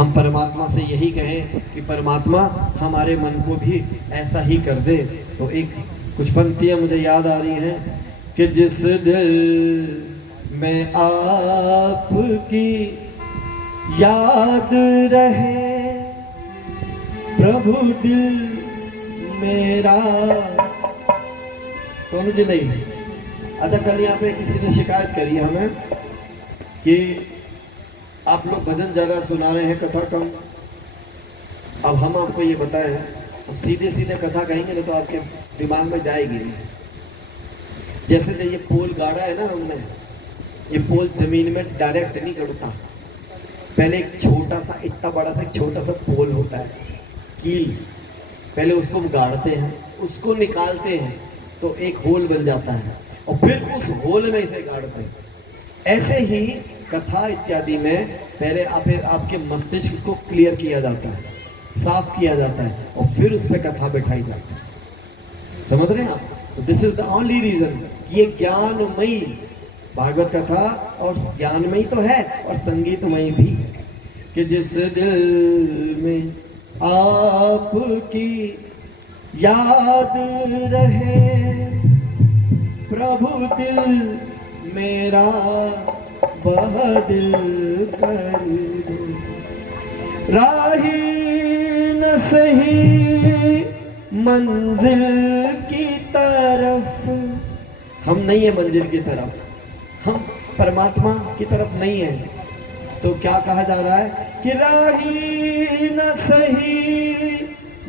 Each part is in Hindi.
हम परमात्मा से यही कहें कि परमात्मा हमारे मन को भी ऐसा ही कर दे। तो एक कुछ पंक्तियां मुझे याद आ रही हैं कि जिस दिल में आपकी याद रहे प्रभु दिल मेरा। सोनू जी नहीं, अच्छा कल यहाँ पे किसी ने शिकायत करी हमें कि आप लोग भजन ज़्यादा सुना रहे हैं, कथा कम। अब हम आपको ये बताएं, हम सीधे सीधे कथा कहेंगे ना तो आपके दिमाग में जाएगी नहीं। जैसे जो ये पोल गाड़ा है ना हमने, ये पोल जमीन में डायरेक्ट नहीं गड़ता। पहले एक छोटा सा, इतना बड़ा सा एक छोटा सा पोल होता है, कील। पहले उसको गाड़ते हैं, उसको निकालते हैं तो एक होल बन जाता है और फिर उस होल में इसे गाड़ते हैं। ऐसे ही कथा इत्यादि में पहले आपके मस्तिष्क को क्लियर किया जाता है, साफ किया जाता है और फिर उस पर कथा बैठाई जाती है। समझ रहे हैं आप? तो this is the only reason. ये ज्ञानमयी भागवत कथा और ज्ञानमयी तो है और संगीतमयी भी, कि जिस दिल में आपकी याद रहे प्रभु दिल मेरा वह दिल कर दो। राही न सही मंजिल की तरफ, हम नहीं है मंजिल की तरफ, हम परमात्मा की तरफ नहीं है। तो क्या कहा जा रहा है कि राही न सही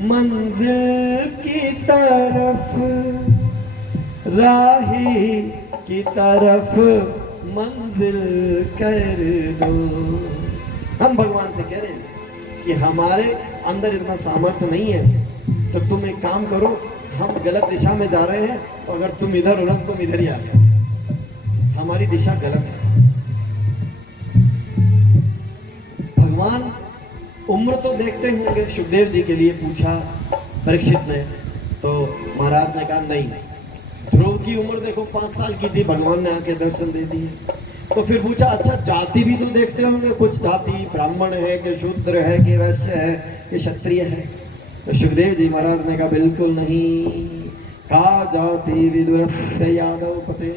मंजिल की तरफ, राही की तरफ मंजिल कर दो। हम भगवान से कह रहे हैं कि हमारे अंदर इतना सामर्थ्य नहीं है, तो तुम एक काम करो, हम गलत दिशा में जा रहे हैं तो अगर तुम इधर हो ना तुम इधर ही आ जाओ, हमारी दिशा गलत है। भगवान उम्र तो देखते होंगे, सुखदेव जी के लिए पूछा परीक्षित ने, तो महाराज ने कहा नहीं। ध्रुव की उम्र देखो 5 साल की थी, भगवान ने आके दर्शन दे दिए। तो फिर पूछा अच्छा जाति भी तो देखते होंगे, कुछ जाति ब्राह्मण है कि शूद्र है कि वैश्य है कि क्षत्रिय है। तो सुखदेव जी महाराज ने कहा बिल्कुल नहीं। का जाति विदुरस्य यादव पते,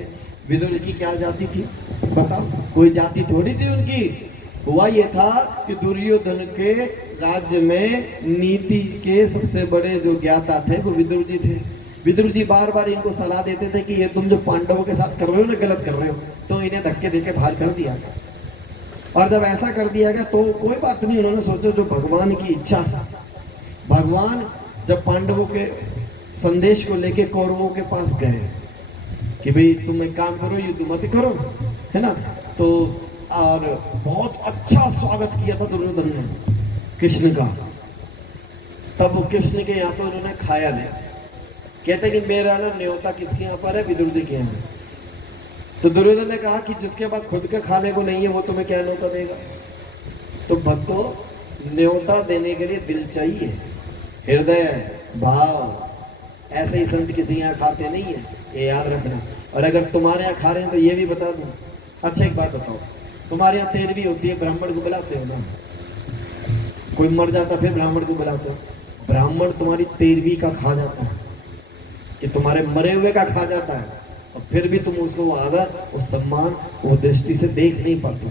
विदुर की क्या जाति थी बताओ? कोई जाति थोड़ी थी उनकी। हुआ ये था कि दुर्योधन के राज्य में नीति के सबसे बड़े जो ज्ञाता थे वो विदुर जी थे। विदुर जी बार बार इनको सलाह देते थे कि ये तुम जो पांडवों के साथ कर रहे हो ना गलत कर रहे हो, तो इन्हें धक्के देके बाहर कर दिया। और जब ऐसा कर दिया गया तो कोई बात नहीं, उन्होंने सोचा जो भगवान की इच्छा। भगवान जब पांडवों के संदेश को लेके कौरवों के पास गए कि भाई तुम एक काम करो, युद्ध मत करो, है ना, तो और बहुत अच्छा स्वागत किया था दुर्योधन ने कृष्ण का। तब कृष्ण के यहाँ पर उन्होंने खाया नहीं। कहते कि मेरा ना न्योता किसके यहाँ पर है? विदुर जी के यहाँ। तो दुर्योधन ने कहा कि जिसके पास खुद के खाने को नहीं है वो तुम्हें क्या न्योता देगा? तो भक्तों, न्योता देने के लिए दिल चाहिए, हृदय भाव। ऐसे ही संत किसी यहाँ खाते नहीं है, ये याद रखना। और अगर तुम्हारे यहाँ खा रहे हैं तो ये भी बता दूं। अच्छा एक बात बताओ, तुम्हारे यहाँ 13वीं होती है, ब्राह्मण को बुलाते हो ना? कोई मर जाता फिर ब्राह्मण को बुलाते हो। ब्राह्मण तुम्हारी 13वीं का खा जाता है, कि तुम्हारे मरे हुए का खा जाता है, और फिर भी तुम उसको वो आदर, वो सम्मान, वो दृष्टि से देख नहीं पाते,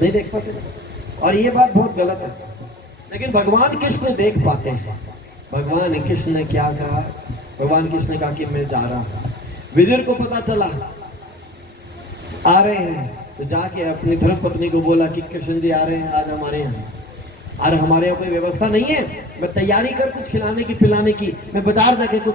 नहीं देख पाते। और ये बात बहुत गलत है। लेकिन भगवान कृष्ण देख पाते हैं। भगवान कृष्ण ने क्या कहा? भगवान कृष्ण ने कहा कि मैं जा रहा हूं। विदुर को पता चला आ रहे हैं, तो जाके अपनी धर्म पत्नी को बोला कि कृष्ण जी आ रहे हैं आज हमारे यहाँ। अरे हमारे यहाँ कोई व्यवस्था नहीं है, मैं तैयारी कर कुछ खिलाने की पिलाने की, मैं बाजार जाके कुछ